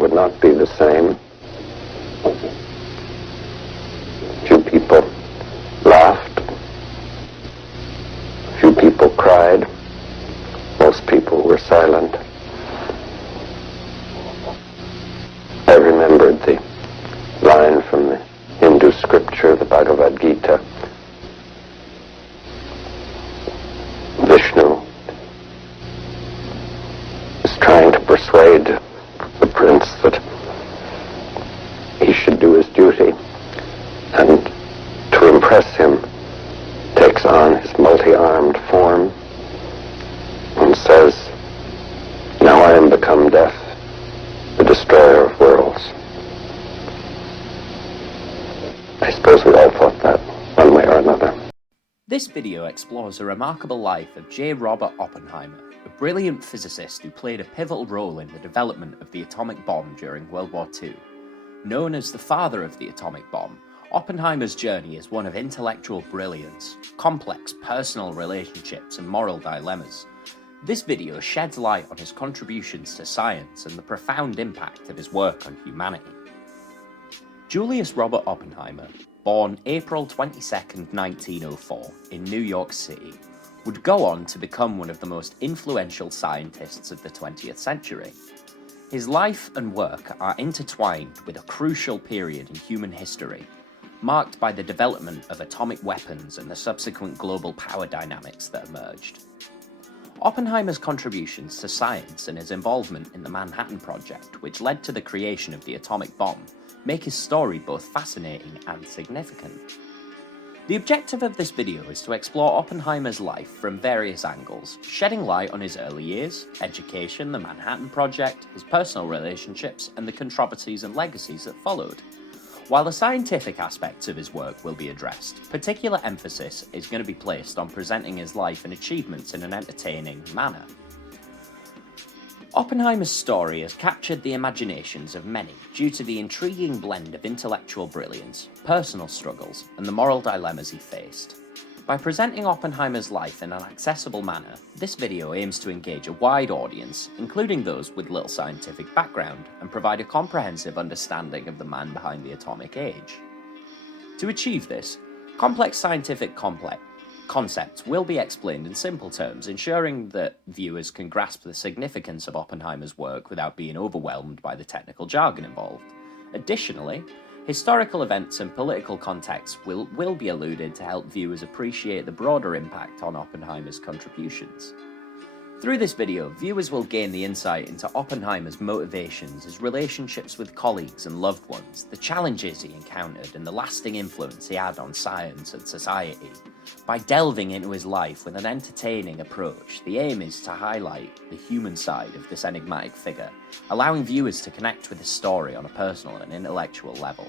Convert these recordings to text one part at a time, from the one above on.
would not be the same. Few people laughed. Few people cried. Most people were silent. I remembered the line from the Hindu scripture, the Bhagavad Gita. Vishnu is trying to persuade the prince that he should do his duty, and to impress him takes on his multi-armed form and says, "Now I am become death, the destroyer of worlds." I suppose we all thought that one way or another. This video explores the remarkable life of J Robert Oppenheimer, a brilliant physicist who played a pivotal role in the development of the atomic bomb during World War II. Known as the father of the atomic bomb, Oppenheimer's journey is one of intellectual brilliance, complex personal relationships and moral dilemmas. This video sheds light on his contributions to science and the profound impact of his work on humanity. Julius Robert Oppenheimer, born April 22, 1904, in New York City, would go on to become one of the most influential scientists of the 20th century. His life and work are intertwined with a crucial period in human history, marked by the development of atomic weapons and the subsequent global power dynamics that emerged. Oppenheimer's contributions to science and his involvement in the Manhattan Project, which led to the creation of the atomic bomb, make his story both fascinating and significant. The objective of this video is to explore Oppenheimer's life from various angles, shedding light on his early years, education, the Manhattan Project, his personal relationships, and the controversies and legacies that followed. While the scientific aspects of his work will be addressed, particular emphasis is going to be placed on presenting his life and achievements in an entertaining manner. Oppenheimer's story has captured the imaginations of many due to the intriguing blend of intellectual brilliance, personal struggles, and the moral dilemmas he faced. By presenting Oppenheimer's life in an accessible manner, this video aims to engage a wide audience, including those with little scientific background, and provide a comprehensive understanding of the man behind the atomic age. To achieve this, complex scientific concepts will be explained in simple terms, ensuring that viewers can grasp the significance of Oppenheimer's work without being overwhelmed by the technical jargon involved. Additionally, historical events and political contexts will be alluded to help viewers appreciate the broader impact on Oppenheimer's contributions. Through this video, viewers will gain the insight into Oppenheimer's motivations, his relationships with colleagues and loved ones, the challenges he encountered, and the lasting influence he had on science and society. By delving into his life with an entertaining approach, the aim is to highlight the human side of this enigmatic figure, allowing viewers to connect with his story on a personal and intellectual level.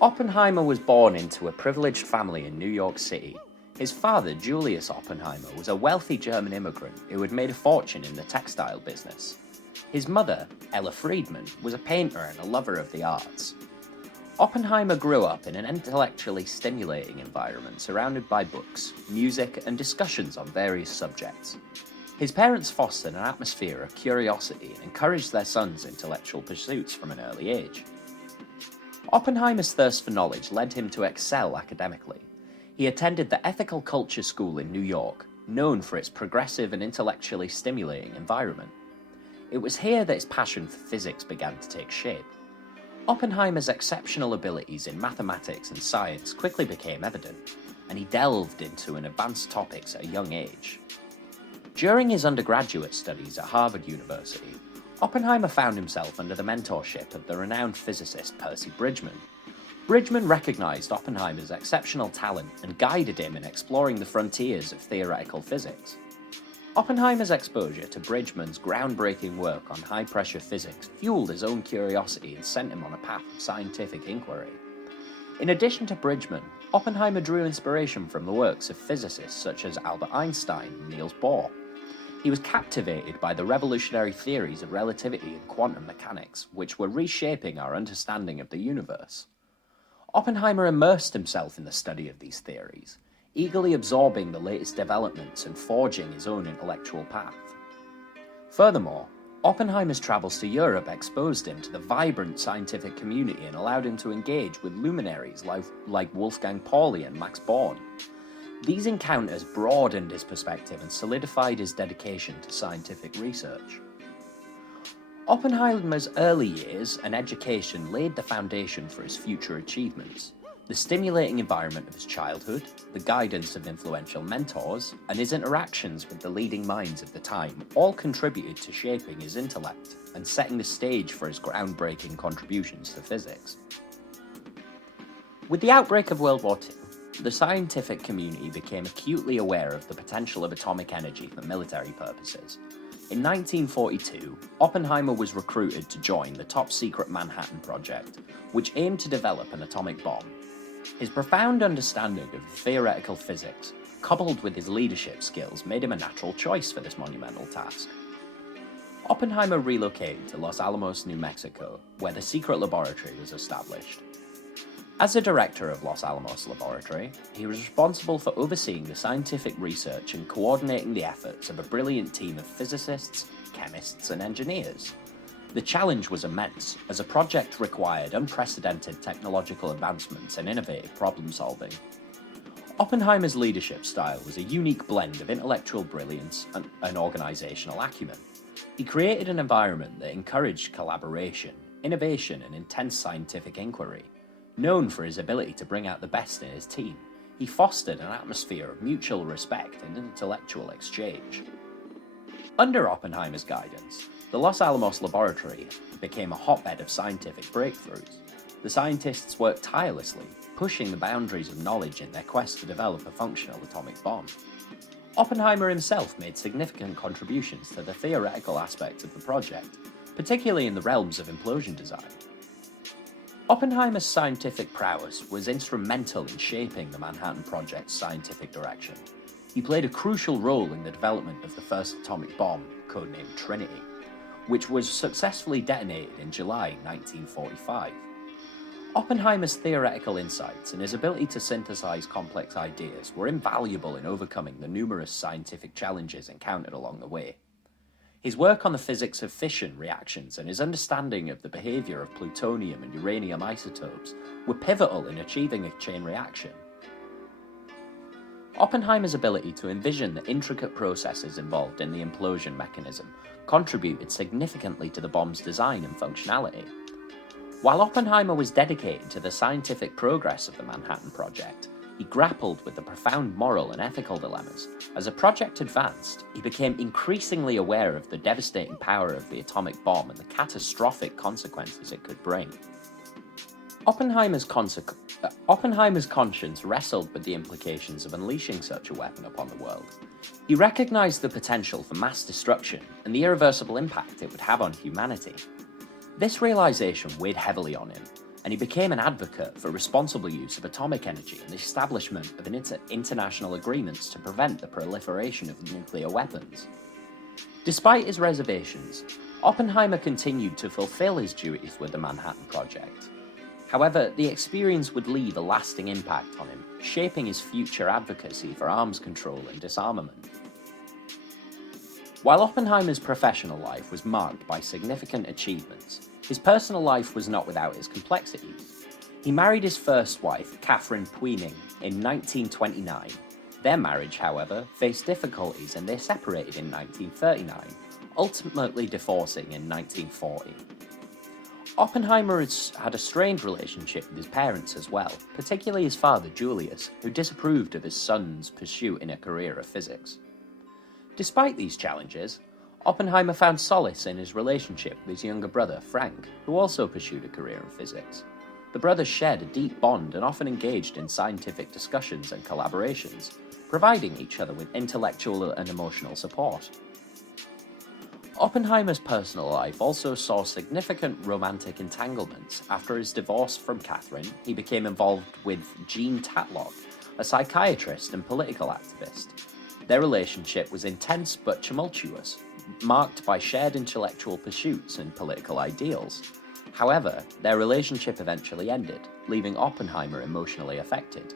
Oppenheimer was born into a privileged family in New York City. His father, Julius Oppenheimer, was a wealthy German immigrant who had made a fortune in the textile business. His mother, Ella Friedman, was a painter and a lover of the arts. Oppenheimer grew up in an intellectually stimulating environment surrounded by books, music, and discussions on various subjects. His parents fostered an atmosphere of curiosity and encouraged their son's intellectual pursuits from an early age. Oppenheimer's thirst for knowledge led him to excel academically. He attended the Ethical Culture School in New York, known for its progressive and intellectually stimulating environment. It was here that his passion for physics began to take shape. Oppenheimer's exceptional abilities in mathematics and science quickly became evident, and he delved into advanced topics at a young age. During his undergraduate studies at Harvard University, Oppenheimer found himself under the mentorship of the renowned physicist Percy Bridgman. Bridgman recognized Oppenheimer's exceptional talent and guided him in exploring the frontiers of theoretical physics. Oppenheimer's exposure to Bridgman's groundbreaking work on high-pressure physics fueled his own curiosity and sent him on a path of scientific inquiry. In addition to Bridgman, Oppenheimer drew inspiration from the works of physicists such as Albert Einstein and Niels Bohr. He was captivated by the revolutionary theories of relativity and quantum mechanics, which were reshaping our understanding of the universe. Oppenheimer immersed himself in the study of these theories, eagerly absorbing the latest developments and forging his own intellectual path. Furthermore, Oppenheimer's travels to Europe exposed him to the vibrant scientific community and allowed him to engage with luminaries like Wolfgang Pauli and Max Born. These encounters broadened his perspective and solidified his dedication to scientific research. Oppenheimer's early years and education laid the foundation for his future achievements. The stimulating environment of his childhood, the guidance of influential mentors, and his interactions with the leading minds of the time all contributed to shaping his intellect and setting the stage for his groundbreaking contributions to physics. With the outbreak of World War II, the scientific community became acutely aware of the potential of atomic energy for military purposes. In 1942, Oppenheimer was recruited to join the top-secret Manhattan Project, which aimed to develop an atomic bomb. His profound understanding of theoretical physics, coupled with his leadership skills, made him a natural choice for this monumental task. Oppenheimer relocated to Los Alamos, New Mexico, where the secret laboratory was established. As the director of Los Alamos Laboratory, he was responsible for overseeing the scientific research and coordinating the efforts of a brilliant team of physicists, chemists, and engineers. The challenge was immense, as the project required unprecedented technological advancements and innovative problem-solving. Oppenheimer's leadership style was a unique blend of intellectual brilliance and organizational acumen. He created an environment that encouraged collaboration, innovation, and intense scientific inquiry. Known for his ability to bring out the best in his team, he fostered an atmosphere of mutual respect and intellectual exchange. Under Oppenheimer's guidance, the Los Alamos Laboratory became a hotbed of scientific breakthroughs. The scientists worked tirelessly, pushing the boundaries of knowledge in their quest to develop a functional atomic bomb. Oppenheimer himself made significant contributions to the theoretical aspects of the project, particularly in the realms of implosion design. Oppenheimer's scientific prowess was instrumental in shaping the Manhattan Project's scientific direction. He played a crucial role in the development of the first atomic bomb, codenamed Trinity, which was successfully detonated in July 1945. Oppenheimer's theoretical insights and his ability to synthesize complex ideas were invaluable in overcoming the numerous scientific challenges encountered along the way. His work on the physics of fission reactions and his understanding of the behavior of plutonium and uranium isotopes were pivotal in achieving a chain reaction. Oppenheimer's ability to envision the intricate processes involved in the implosion mechanism contributed significantly to the bomb's design and functionality. While Oppenheimer was dedicated to the scientific progress of the Manhattan Project, he grappled with the profound moral and ethical dilemmas. As the project advanced, he became increasingly aware of the devastating power of the atomic bomb and the catastrophic consequences it could bring. Oppenheimer's conscience wrestled with the implications of unleashing such a weapon upon the world. He recognized the potential for mass destruction and the irreversible impact it would have on humanity. This realization weighed heavily on him, and he became an advocate for responsible use of atomic energy and the establishment of international agreements to prevent the proliferation of nuclear weapons. Despite his reservations, Oppenheimer continued to fulfill his duties with the Manhattan Project. However, the experience would leave a lasting impact on him, shaping his future advocacy for arms control and disarmament. While Oppenheimer's professional life was marked by significant achievements, his personal life was not without its complexities. He married his first wife, Catherine Puening, in 1929. Their marriage, however, faced difficulties and they separated in 1939, ultimately divorcing in 1940. Oppenheimer had a strained relationship with his parents as well, particularly his father, Julius, who disapproved of his son's pursuit in a career of physics. Despite these challenges, Oppenheimer found solace in his relationship with his younger brother, Frank, who also pursued a career in physics. The brothers shared a deep bond and often engaged in scientific discussions and collaborations, providing each other with intellectual and emotional support. Oppenheimer's personal life also saw significant romantic entanglements. After his divorce from Catherine, he became involved with Jean Tatlock, a psychiatrist and political activist. Their relationship was intense but tumultuous, marked by shared intellectual pursuits and political ideals. However, their relationship eventually ended, leaving Oppenheimer emotionally affected.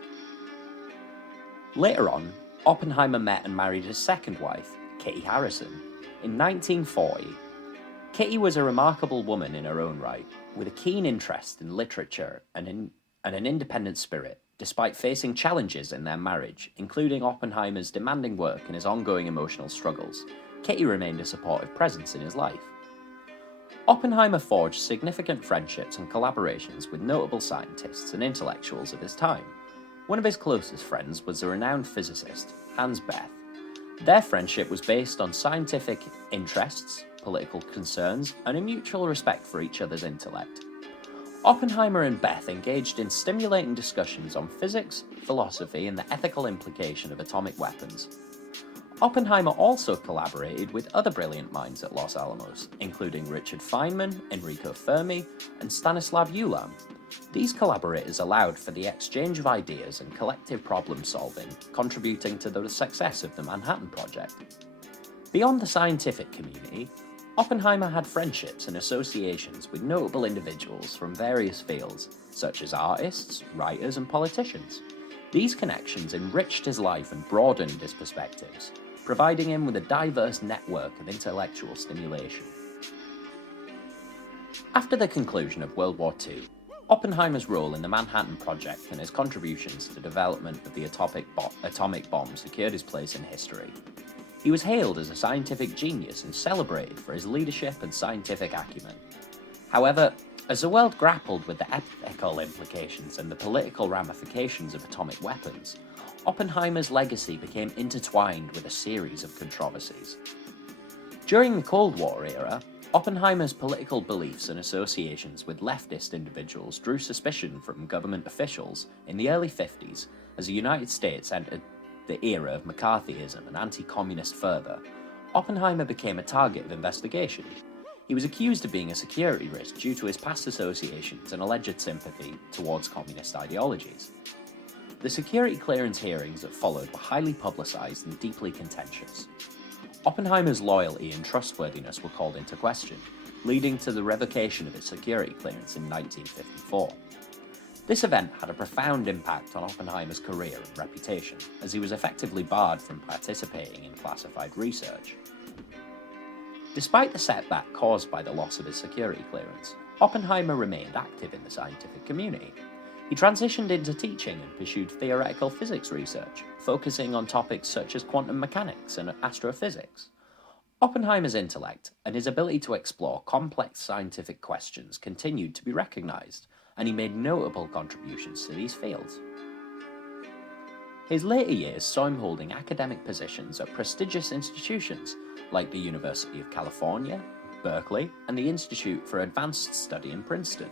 Later on, Oppenheimer met and married his second wife, Kitty Harrison, in 1940. Kitty was a remarkable woman in her own right, with a keen interest in literature and an independent spirit, despite facing challenges in their marriage, including Oppenheimer's demanding work and his ongoing emotional struggles. Kitty remained a supportive presence in his life. Oppenheimer forged significant friendships and collaborations with notable scientists and intellectuals of his time. One of his closest friends was the renowned physicist, Hans Bethe. Their friendship was based on scientific interests, political concerns, and a mutual respect for each other's intellect. Oppenheimer and Bethe engaged in stimulating discussions on physics, philosophy, and the ethical implication of atomic weapons. Oppenheimer also collaborated with other brilliant minds at Los Alamos, including Richard Feynman, Enrico Fermi, and Stanislav Ulam. These collaborators allowed for the exchange of ideas and collective problem-solving, contributing to the success of the Manhattan Project. Beyond the scientific community, Oppenheimer had friendships and associations with notable individuals from various fields, such as artists, writers, and politicians. These connections enriched his life and broadened his perspectives, providing him with a diverse network of intellectual stimulation. After the conclusion of World War II, Oppenheimer's role in the Manhattan Project and his contributions to the development of the atomic bomb secured his place in history. He was hailed as a scientific genius and celebrated for his leadership and scientific acumen. However, as the world grappled with the ethical implications and the political ramifications of atomic weapons, Oppenheimer's legacy became intertwined with a series of controversies. During the Cold War era, Oppenheimer's political beliefs and associations with leftist individuals drew suspicion from government officials in the early 50s as the United States entered the era of McCarthyism and anti-communist fervor. Oppenheimer became a target of investigation. He was accused of being a security risk due to his past associations and alleged sympathy towards communist ideologies. The security clearance hearings that followed were highly publicized and deeply contentious. Oppenheimer's loyalty and trustworthiness were called into question, leading to the revocation of his security clearance in 1954. This event had a profound impact on Oppenheimer's career and reputation, as he was effectively barred from participating in classified research. Despite the setback caused by the loss of his security clearance, Oppenheimer remained active in the scientific community. He transitioned into teaching and pursued theoretical physics research, focusing on topics such as quantum mechanics and astrophysics. Oppenheimer's intellect and his ability to explore complex scientific questions continued to be recognized, and he made notable contributions to these fields. His later years saw him holding academic positions at prestigious institutions like the University of California, Berkeley, and the Institute for Advanced Study in Princeton.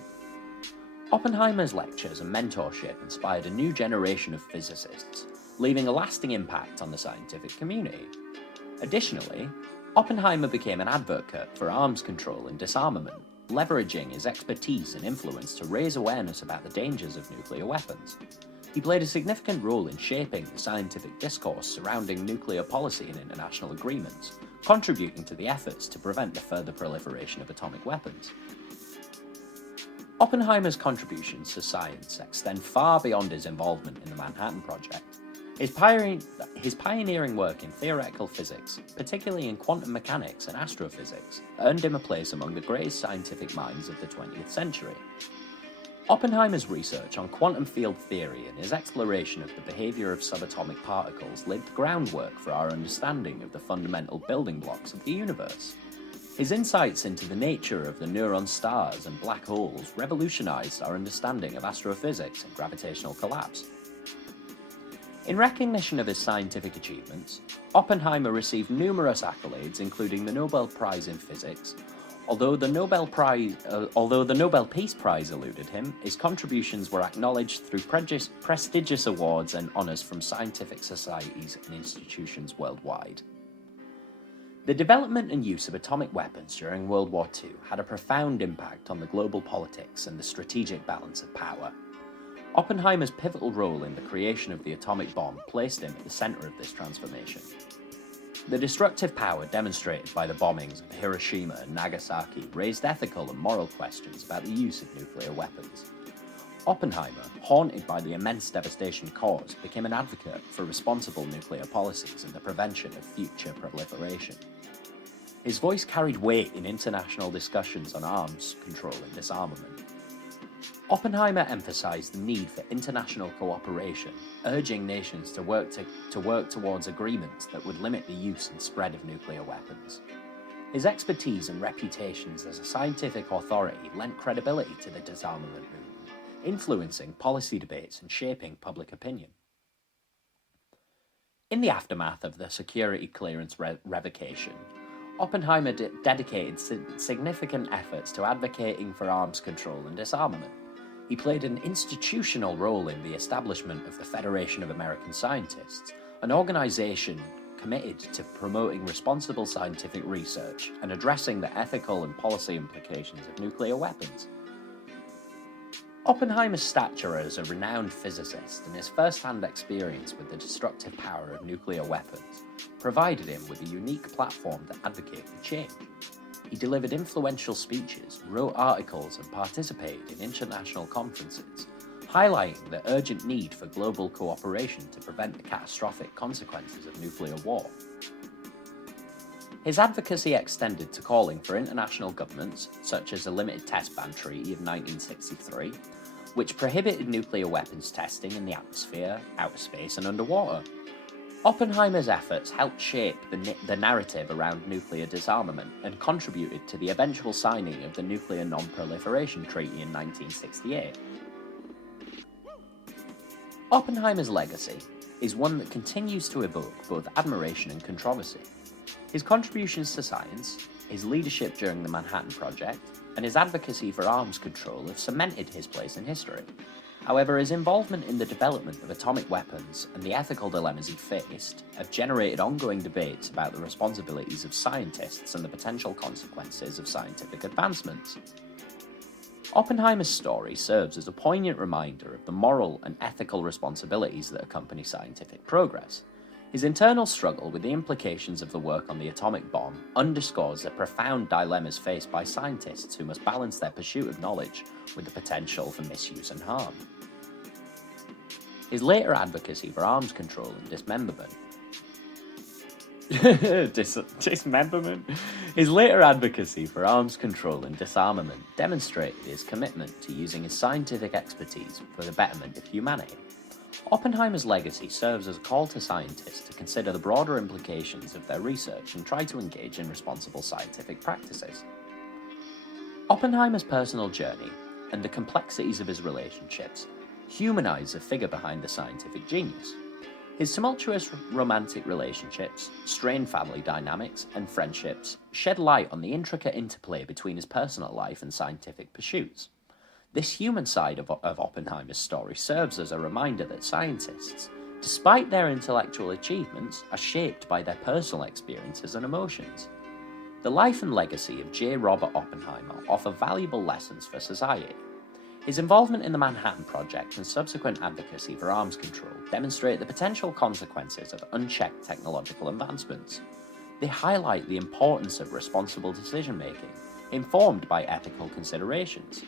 Oppenheimer's lectures and mentorship inspired a new generation of physicists, leaving a lasting impact on the scientific community. Additionally, Oppenheimer became an advocate for arms control and disarmament, leveraging his expertise and influence to raise awareness about the dangers of nuclear weapons. He played a significant role in shaping the scientific discourse surrounding nuclear policy and international agreements, contributing to the efforts to prevent the further proliferation of atomic weapons. Oppenheimer's contributions to science extend far beyond his involvement in the Manhattan Project. His pioneering work in theoretical physics, particularly in quantum mechanics and astrophysics, earned him a place among the greatest scientific minds of the 20th century. Oppenheimer's research on quantum field theory and his exploration of the behavior of subatomic particles laid the groundwork for our understanding of the fundamental building blocks of the universe. His insights into the nature of the neutron stars and black holes revolutionized our understanding of astrophysics and gravitational collapse. In recognition of his scientific achievements, Oppenheimer received numerous accolades, including the Nobel Prize in Physics. Although the Nobel Peace Prize eluded him, his contributions were acknowledged through prestigious awards and honors from scientific societies and institutions worldwide. The development and use of atomic weapons during World War II had a profound impact on the global politics and the strategic balance of power. Oppenheimer's pivotal role in the creation of the atomic bomb placed him at the center of this transformation. The destructive power demonstrated by the bombings of Hiroshima and Nagasaki raised ethical and moral questions about the use of nuclear weapons. Oppenheimer, haunted by the immense devastation caused, became an advocate for responsible nuclear policies and the prevention of future proliferation. His voice carried weight in international discussions on arms control and disarmament. Oppenheimer emphasized the need for international cooperation, urging nations to work towards agreements that would limit the use and spread of nuclear weapons. His expertise and reputations as a scientific authority lent credibility to the disarmament movement, influencing policy debates and shaping public opinion. In the aftermath of the security clearance revocation, Oppenheimer dedicated significant efforts to advocating for arms control and disarmament. He played an institutional role in the establishment of the Federation of American Scientists, an organization committed to promoting responsible scientific research and addressing the ethical and policy implications of nuclear weapons. Oppenheimer's stature as a renowned physicist and his first-hand experience with the destructive power of nuclear weapons provided him with a unique platform to advocate for change. He delivered influential speeches, wrote articles, and participated in international conferences, highlighting the urgent need for global cooperation to prevent the catastrophic consequences of nuclear war. His advocacy extended to calling for international governments, such as the Limited Test Ban Treaty of 1963, which prohibited nuclear weapons testing in the atmosphere, outer space, and underwater. Oppenheimer's efforts helped shape the narrative around nuclear disarmament and contributed to the eventual signing of the Nuclear Non-Proliferation Treaty in 1968. Oppenheimer's legacy is one that continues to evoke both admiration and controversy. His contributions to science, his leadership during the Manhattan Project, and his advocacy for arms control have cemented his place in history. However, his involvement in the development of atomic weapons and the ethical dilemmas he faced have generated ongoing debates about the responsibilities of scientists and the potential consequences of scientific advancements. Oppenheimer's story serves as a poignant reminder of the moral and ethical responsibilities that accompany scientific progress. His internal struggle with the implications of the work on the atomic bomb underscores the profound dilemmas faced by scientists who must balance their pursuit of knowledge with the potential for misuse and harm. His later advocacy for arms control and dismemberment His later advocacy for arms control and disarmament demonstrated his commitment to using his scientific expertise for the betterment of humanity. Oppenheimer's legacy serves as a call to scientists to consider the broader implications of their research and try to engage in responsible scientific practices. Oppenheimer's personal journey and the complexities of his relationships humanize the figure behind the scientific genius. His tumultuous romantic relationships, strained family dynamics, and friendships shed light on the intricate interplay between his personal life and scientific pursuits. This human side of Oppenheimer's story serves as a reminder that scientists, despite their intellectual achievements, are shaped by their personal experiences and emotions. The life and legacy of J Robert Oppenheimer offer valuable lessons for society. His involvement in the Manhattan Project and subsequent advocacy for arms control demonstrate the potential consequences of unchecked technological advancements. They highlight the importance of responsible decision-making, informed by ethical considerations,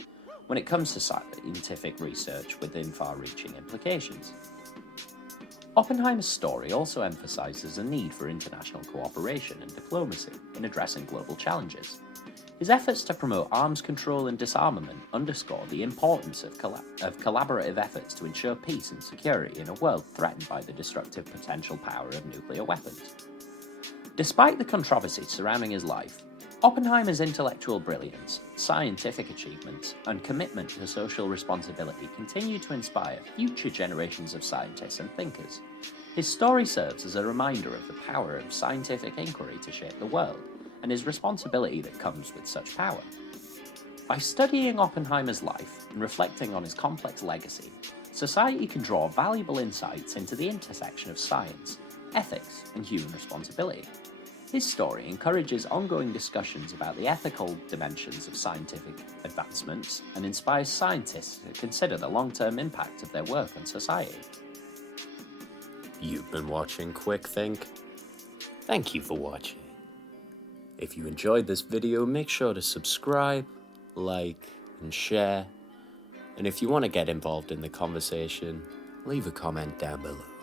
when it comes to scientific research within far-reaching implications. Oppenheimer's story also emphasizes the need for international cooperation and diplomacy in addressing global challenges. His efforts to promote arms control and disarmament underscore the importance of collaborative efforts to ensure peace and security in a world threatened by the destructive potential power of nuclear weapons. Despite the controversy surrounding his life, Oppenheimer's intellectual brilliance, scientific achievements, and commitment to social responsibility continue to inspire future generations of scientists and thinkers. His story serves as a reminder of the power of scientific inquiry to shape the world, and his responsibility that comes with such power. By studying Oppenheimer's life and reflecting on his complex legacy, society can draw valuable insights into the intersection of science, ethics, and human responsibility. His story encourages ongoing discussions about the ethical dimensions of scientific advancements and inspires scientists to consider the long-term impact of their work on society. You've been watching Quick Think. Thank you for watching. If you enjoyed this video, make sure to subscribe, like, and share. And if you want to get involved in the conversation, leave a comment down below.